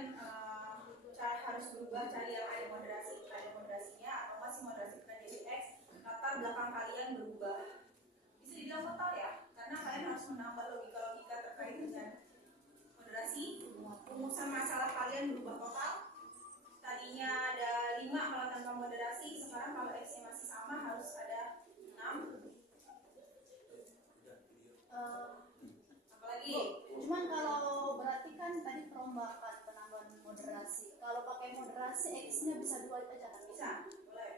kalian harus berubah, cari yang ada moderasinya, atau masih moderasi bukan jadi X, latar belakang kalian berubah. Bisa dibilang total ya, karena kalian harus menambah logika terkait dengan moderasi. Rumusan masalah kalian berubah total. Tadinya ada 5 kalau tanpa moderasi, sekarang kalau X-nya masih sama harus ada 6. Apalagi? Cuman kalau berarti kan tadi perombakan penambahan moderasi. Kalau pakai moderasi X-nya bisa 2 aja kan? Bisa, boleh.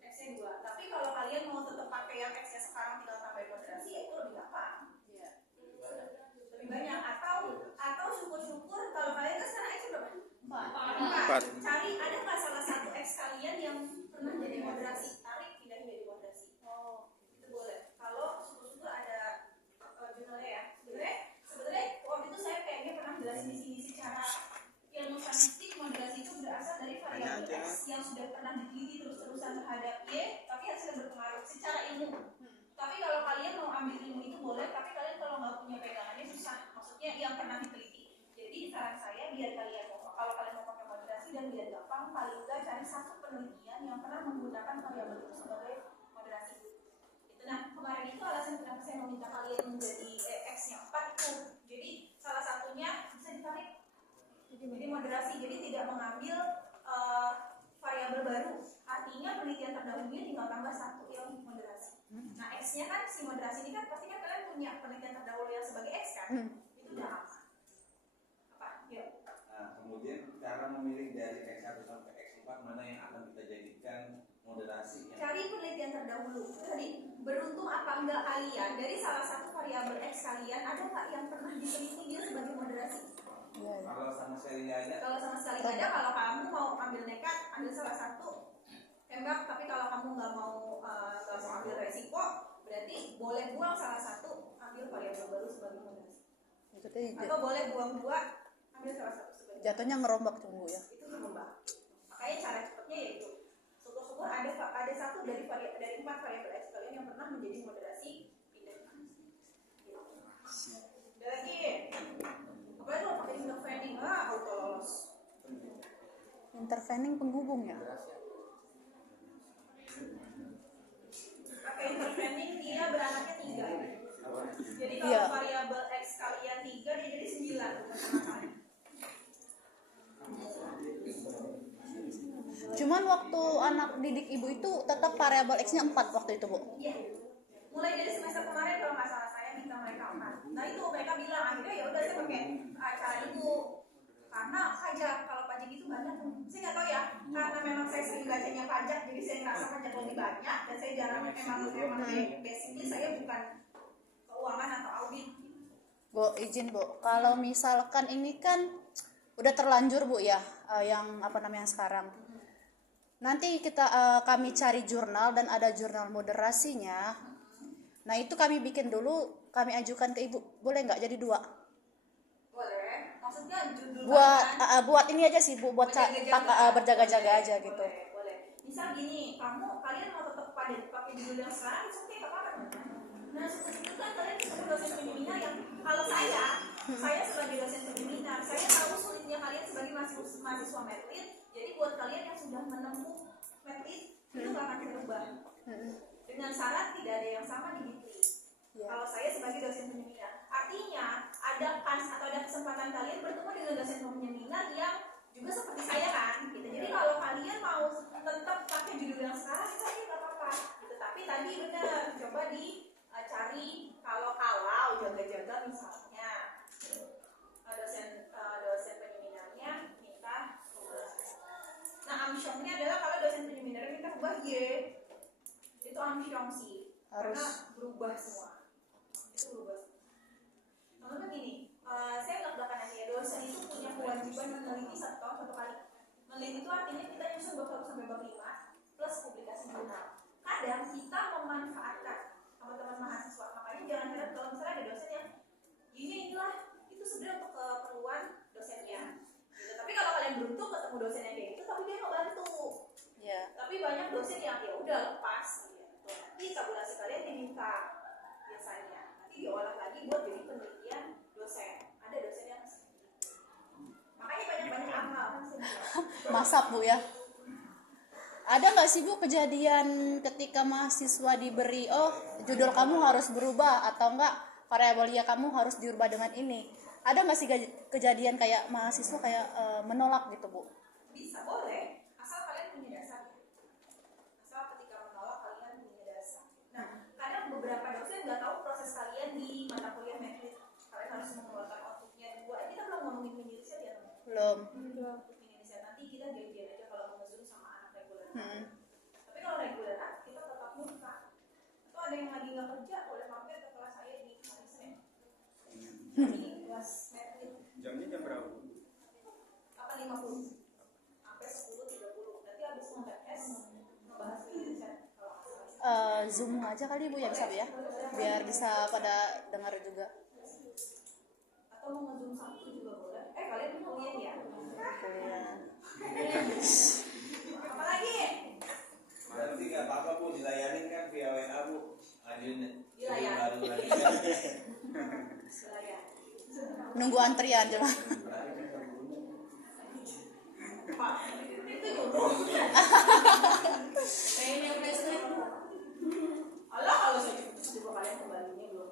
X-nya 2. Tapi kalau kalian mau tetap pakai yang X-nya sekarang tinggal tambahin moderasi, ya itu lebih gampang. Iya. Lebih banyak. Atau syukur-syukur kalau kalian kan sekarang X berapa? 4. Cari ada nggak salah satu X kalian yang pernah jadi moderasi, tarik pindahin jadi moderasi. Itu boleh. Kalau syukur-syukur ada jurnalnya ya. Sebenarnya waktu itu saya kayaknya pernah jelasin di sini secara ilmu statistik moderasi itu berasal dari variabel X yang sudah pernah diteliti terus-terusan terhadap Y, tapi hasilnya berpengaruh secara ilmu. Tapi kalau kalian mau ambil ilmu itu boleh, tapi kalian kalau nggak punya pegangannya susah. Maksudnya yang pernah diteliti. Jadi saran saya biar kalian kalau kalian mau pakai moderasi dan biar gampang, paling nggak cari satu penelitian yang pernah menggunakan variabel itu sebagai moderasi. Nah, kemarin itu alasan kenapa saya meminta kalian menjadi X-nya 4 itu. Jadi salah satunya bisa ditarik jadi moderasi, jadi tidak mengambil variabel baru. Artinya penelitian terdahulunya tinggal tambah 1 yang moderasi. Nah, X-nya kan si moderasi ini kan pasti kan kalian punya penelitian terdahulu yang sebagai X kan? Itu udah aman. Apa? Yuk. Nah, kemudian cara memilih dari X1 sampai X4 mana yang akan kita jadikan moderasi? Cari penelitian terdahulu. Jadi beruntung apa enggak kalian dari salah satu variabel X kalian ada nggak yang pernah diteliti dia sebagai moderasi? Kalau sama sekali nggak ada. Kalau sama sekali nggak ada, kalau kamu mau ambil nekat, ambil salah satu tembak. Tapi kalau kamu nggak mau ambil resiko, berarti boleh buang salah satu, ambil variabel baru sebagai moderasi. Atau boleh buang 2, ambil salah satu sebagai. Jatuhnya ngerombak tunggu ya. Itu ngerombak. Makanya cara cepatnya yaitu syukur-syukur ada satu dari 4 variabel X kalian yang pernah menjadi moderasi pindah. Ada lagi. Apa itu pakai intervening? Auto lolos. Intervening penghubung ya. Pakai intervening dia beranaknya 3. Jadi kalau variabel X kalian 3 dia jadi 9. Cuman waktu anak didik ibu itu tetap variabel X-nya 4 waktu itu, Bu. Iya. Mulai dari semester kemarin kalau nggak salah saya minta mereka 4. Nah itu mereka bilang akhirnya ya udah saya pakai cara ibu. Karena pajak, kalau pajak itu banyak, saya nggak tahu ya. Karena memang saya sering bacanya pajak, jadi saya ngerasa pajak lebih banyak. Dan saya jarang memang basically saya bukan keuangan atau audit. Bu, izin Bu, kalau misalkan ini kan udah terlanjur Bu ya, yang apa namanya sekarang. Nanti kami cari jurnal dan ada jurnal moderasinya. Nah itu kami bikin dulu, kami ajukan ke ibu, boleh nggak jadi 2? Boleh, maksudnya judul buat ini aja sih Bu, buat berjaga-jaga aja gitu. Boleh. Misal gini, kalian mau tetap pakai judul yang sekarang, itu oke, apa-apa. Nah, itu kan kalian bisa dosen seminar yang kalau saya sebagai dosen seminar, saya tahu sulitnya kalian sebagai mahasiswa medlit. Jadi buat kalian yang sudah menempuh medlit, itu nggak akan berubah. Dengan syarat tidak ada yang sama di Bitly. Kalau saya sebagai dosen seminar, artinya ada kans atau ada kesempatan kalian bertemu dengan dosen seminar yang juga seperti saya kan, gitu. Jadi kalau kalian mau tetap pakai judul yang sekarang itu aja nggak apa-apa. Gitu. Tapi tadi benar, coba dicari kalau jaga-jaga misalnya dosen penyeminarnya minta ubah. Nah amsyongnya adalah kalau dosen penyeminarnya minta ubah Y, itu amsyong sih, karena berubah semua. Itu berubah. Teman-teman gini, saya belak-belakan aja ya, dosen itu punya kewajiban meneliti 1 tahun 1 kali. Meneliti itu artinya kita nyusun bab 1 sampai bab 5 plus publikasi jurnal. Kadang kita memanfaatkan teman-teman mahasiswa, makanya jangan heran kalau misalnya ada dosen yang inilah itu sebenarnya untuk keperluan dosennya. Gitu. Tapi kalau kalian beruntung ketemu dosen yang kayak gitu, tapi dia nggak bantu. Tapi banyak dosen yang ya udah lepas. Gitu. Nanti tabulasi kalian diminta biasanya. Nanti diolah lagi buat jadi penelitian dosen. Ada dosen yang Masap Bu ya. Ada nggak sih Bu kejadian ketika mahasiswa diberi, oh judul kamu harus berubah atau enggak variabelnya kamu harus dirubah dengan ini? Ada nggak sih kejadian kayak mahasiswa kayak menolak gitu Bu? Bisa, boleh, asal kalian punya dasar. Asal ketika menolak kalian punya dasar. Nah, kadang beberapa dosen nggak tahu proses kalian di mata kuliah metrik. Kalian harus mengeluarkan outputnya dua. Kita belum ngomongin mini riset ya, teman. Belum. Mini riset nanti kita janjian aja kalau mau nge-zoom sama anak reguler. Tapi kalau reguler kita tetap muka. Atau ada yang lagi nggak kerja, boleh mampir ke kelas saya di hari Senin. Di kelas metrik. Jamnya jam berapa? 8.50 sampai 10.30. Nanti habis nge-tes ngebahas mini riset kalau nggak salah. Zoom aja kali Bu ya bisa Bu ya, biar bisa pada dengar juga. Atau mau nge-zoom Sabtu juga boleh. Kalian kuliah ya? Apa lagi? Berarti nggak apa-apa Bu, dilayanin kan via WA Bu. Ajuin Dilayani. baru lagi. Selayar. Nunggu antrian coba. Pak, itu jodoh. Kayaknya presiden. Alah, kalau saya cepet juga kalian kembalinya belum.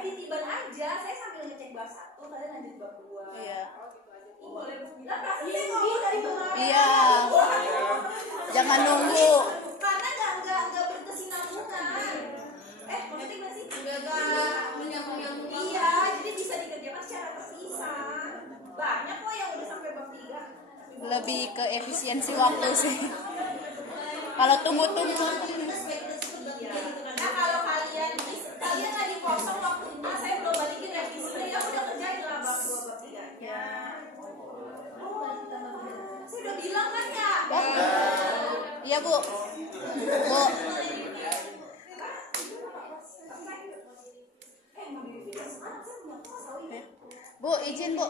Ditiban aja. Saya sambil ngecek bab 1, kalian lanjut bab 2. Iya. Boleh Bu. Lah, praktek ngomong dari kemarin. Iya. Jangan nunggu. Karena nggak berkesinambungan. Maksudnya nggak sih? Nggak menyambung. Iya, jadi bisa dikerjakan secara terpisah. Banyak kok yang udah sampai bab 3. Lebih ke efisiensi waktu sih. Kalau tunggu-tunggu. Nah, kalau kalian lagi kosong waktunya, saya belum balikin revisinya, ya udah kerjain lah bab 2 bab 3-nya. Saya udah bilang kan ya. Iya Bu. Bu. Bu, izin Bu.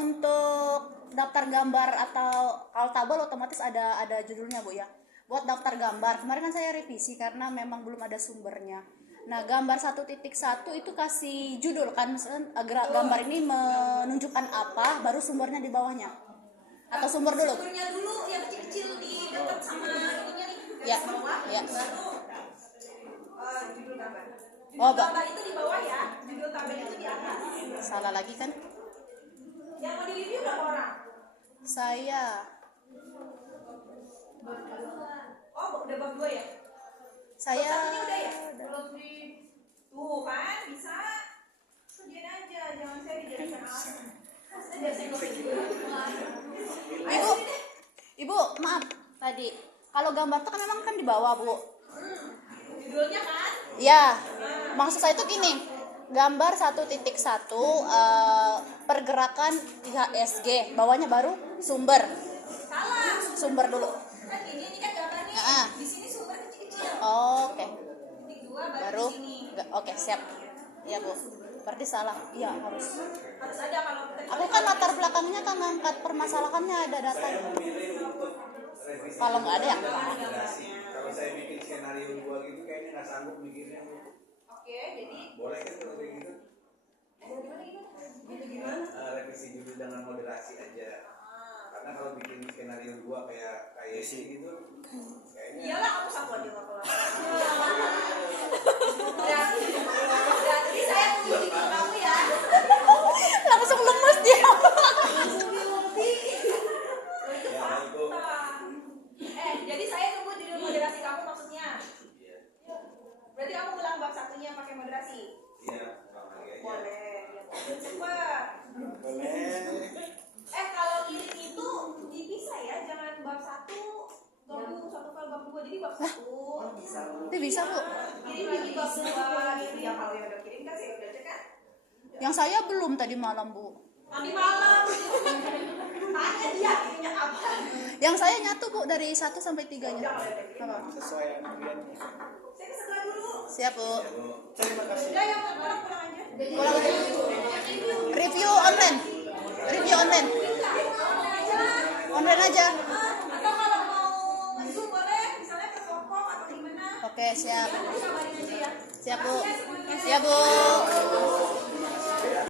Untuk daftar gambar atau kalau tabel otomatis ada judulnya Bu ya. Buat daftar gambar, kemarin kan saya revisi karena memang belum ada sumbernya. Nah, gambar 1.1 itu kasih judul kan, gambar ini menunjukkan apa, baru sumbernya di bawahnya. Atau sumber dulu? Sumbernya dulu yang kecil-kecil di dekat sama ininya nih. Ya, bawah, ya. Baru judul gambar. Oh, Judul gambar itu di bawah ya, judul tabel itu di atas. Salah lagi kan? Yang mau di-review berapa orang? Saya. Oh, udah bab 2 ya? Saya. Bab 1-nya udah ya? Tuh kan, bisa. Kerjain aja, jangan saya dijadikan alasan. Ibu, Ibu, maaf tadi. Kalau gambar tuh kan memang kan di bawah, Bu. Judulnya kan? Ya, maksud saya itu gini. Gambar 1.1 pergerakan IHSG, bawahnya baru sumber. Salah. Sumber dulu. Kan ini kan gambarnya. Ah. Di sini sumber kecil-kecil. Oke. Titik 2 Baru. di sini. Oke, siap. Ya, Bu. Berarti salah. Iya, harus. Harus ada kalau Aku kan latar belakangnya kan ngangkat permasalahannya ada Saya datanya. memilih untuk revisi. Kalau nggak ada ya? moderasi. Kalau saya bikin skenario 2 gitu kayaknya nggak sanggup bikinnya. Oke, jadi Boleh kan kalau kayak gitu? gimana gitu? Gitu gimana? Revisi judul dengan moderasi aja. Karena kalau bikin skenario 2 kayak gitu kayaknya Iyalah, kamu satu aja nggak kelar. Ya, jadi saya tunggu di kamu ya. Langsung lemes dia. ya baik Bu. Jadi saya tunggu judul moderasi kamu maksudnya. Iya. Berarti kamu ulang bab 1-nya pakai moderasi. Iya, ulang lagi aja. Boleh, ya boleh. Cepat. Boleh. Kalau kirim itu dipisah ya, jangan bab 1 gabung satu kali bab 2. Jadi bab 1 Itu bisa, Bu. kirim lagi bab 2 gitu ya. Kalau yang udah kirim kan saya udah cek kan. Yang saya belum tadi malam, Bu. Tadi malam tanya dia kirimnya kapan. Yang saya nyatu, Bu, dari 1 sampai 3-nya. Udah, kalau udah kirim. Apa? Sesuai antriannya. Saya ke sebelah dulu. Siap, Bu. Ya, Bu. Terima kasih. Udah yang mau pulang aja. Pulang aja. Review online. Review online. Online aja. Atau kalau mau nge-zoom boleh, misalnya ke Sokong atau gimana. Oke, siap. Kabarin aja ya. Siap, Bu. Siap, Bu.